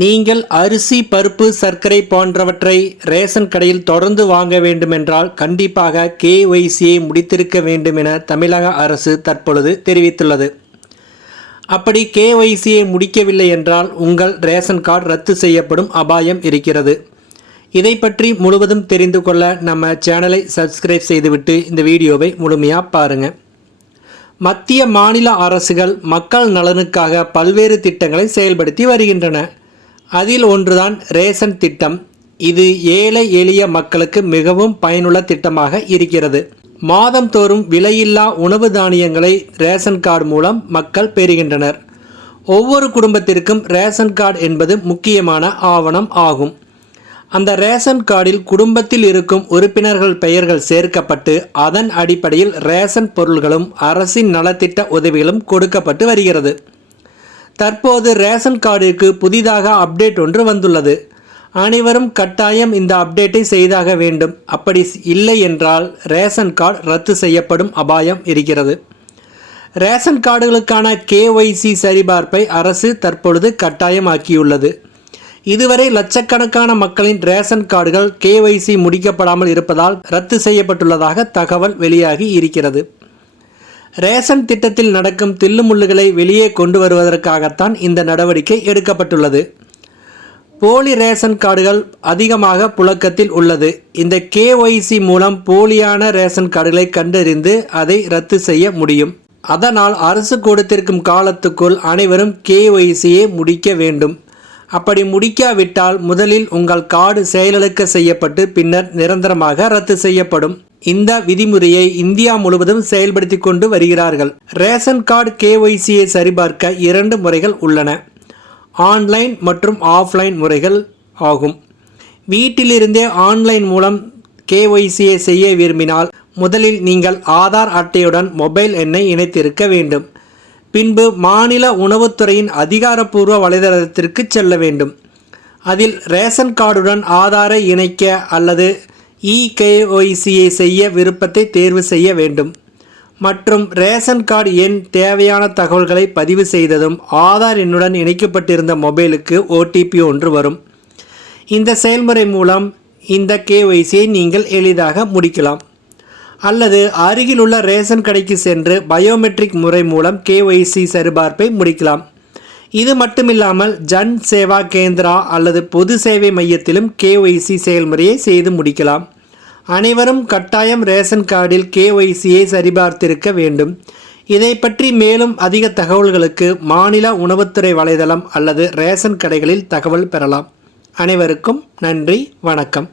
நீங்கள் அரிசி, பருப்பு, சர்க்கரை போன்றவற்றை ரேஷன் கடையில் தொடர்ந்து வாங்க வேண்டுமென்றால் கண்டிப்பாக KYCயை முடித்திருக்க வேண்டும் என தமிழக அரசு தற்பொழுது தெரிவித்துள்ளது. அப்படி KYCயை முடிக்கவில்லை என்றால் உங்கள் ரேஷன் கார்டு ரத்து செய்யப்படும் அபாயம் இருக்கிறது. இதை பற்றி முழுவதும் தெரிந்து கொள்ள நம்ம சேனலை சப்ஸ்கிரைப் செய்துவிட்டு இந்த வீடியோவை முழுமையாக பாருங்கள். மத்திய மாநில அரசுகள் மக்கள் நலனுக்காக பல்வேறு திட்டங்களை செயல்படுத்தி வருகின்றன. அதில் ஒன்றுதான் ரேஷன் திட்டம். இது ஏழை எளிய மக்களுக்கு மிகவும் பயனுள்ள திட்டமாக இருக்கிறது. மாதந்தோறும் விலையில்லா உணவு தானியங்களை ரேஷன் கார்டு மூலம் மக்கள் பெறுகின்றனர். ஒவ்வொரு குடும்பத்திற்கும் ரேஷன் கார்டு என்பது முக்கியமான ஆவணம் ஆகும். அந்த ரேஷன் கார்டில் குடும்பத்தில் இருக்கும் உறுப்பினர்கள் பெயர்கள் சேர்க்கப்பட்டு அதன் அடிப்படையில் ரேஷன் பொருள்களும் அரசின் நலத்திட்ட உதவிகளும் கொடுக்கப்பட்டு வருகிறது. தற்போது ரேஷன் கார்டிற்கு புதிதாக அப்டேட் ஒன்று வந்துள்ளது. அனைவரும் கட்டாயம் இந்த அப்டேட்டை செய்தாக வேண்டும். அப்படி இல்லை என்றால் ரேஷன் கார்டு ரத்து செய்யப்படும் அபாயம் இருக்கிறது. ரேஷன் கார்டுகளுக்கான KYC சரிபார்ப்பை அரசு தற்பொழுது கட்டாயமாக்கியுள்ளது. இதுவரை லட்சக்கணக்கான மக்களின் ரேஷன் கார்டுகள் KYC முடிக்கப்படாமல் இருப்பதால் ரத்து செய்யப்பட்டுள்ளதாக தகவல் வெளியாகி இருக்கிறது. ரேஷன் திட்டத்தில் நடக்கும் தில்லுமுள்ளுகளை வெளியே கொண்டு வருவதற்காகத்தான் இந்த நடவடிக்கை எடுக்கப்பட்டுள்ளது. போலி ரேஷன் கார்டுகள் அதிகமாக புழக்கத்தில் உள்ளது. இந்த KYC மூலம் போலியான ரேஷன் கார்டுகளை கண்டறிந்து அதை ரத்து செய்ய முடியும். அதனால் அரசு கொடுத்திருக்கும் காலத்துக்குள் அனைவரும் KYCயை முடிக்க வேண்டும். அப்படி முடிக்காவிட்டால் முதலில் உங்கள் கார்டு செயலிழக்க செய்யப்பட்டு பின்னர் நிரந்தரமாக ரத்து செய்யப்படும். இந்த விதிமுறையை இந்தியா முழுவதும் செயல்படுத்தி கொண்டு வருகிறார்கள். ரேஷன் கார்டு KYCயை சரிபார்க்க 2 முறைகள் உள்ளன. ஆன்லைன் மற்றும் ஆஃப்லைன் முறைகள் ஆகும். வீட்டிலிருந்தே ஆன்லைன் மூலம் KYCயை செய்ய விரும்பினால் முதலில் நீங்கள் ஆதார் அட்டையுடன் மொபைல் எண்ணை இணைத்திருக்க வேண்டும். பின்பு மாநில உணவுத்துறையின் அதிகாரப்பூர்வ வலைதளத்திற்கு செல்ல வேண்டும். அதில் ரேஷன் கார்டுடன் ஆதாரை இணைக்க அல்லது KYCயை செய்ய விருப்பத்தை தேர்வு செய்ய வேண்டும். மற்றும் ரேஷன் கார்டு எண் தேவையான தகவல்களை பதிவு செய்ததும் ஆதார் எண்ணுடன் இணைக்கப்பட்டிருந்த மொபைலுக்கு OTP ஒன்று வரும். இந்த செயல்முறை மூலம் இந்த KYCயை நீங்கள் எளிதாக முடிக்கலாம். அல்லது அருகிலுள்ள ரேஷன் கடைக்கு சென்று பயோமெட்ரிக் முறை மூலம் KYC சரிபார்ப்பை முடிக்கலாம். இது மட்டுமில்லாமல் ஜன் சேவா கேந்திரா அல்லது பொது சேவை மையத்திலும் KYC செயல்முறையை செய்து முடிக்கலாம். அனைவரும் கட்டாயம் ரேஷன் கார்டில் KYCயை சரிபார்த்திருக்க வேண்டும். இதை பற்றி மேலும் அதிக தகவல்களுக்கு மாநில உணவுத்துறை வலைதளம் அல்லது ரேஷன் கடைகளில் தகவல் பெறலாம். அனைவருக்கும் நன்றி, வணக்கம்.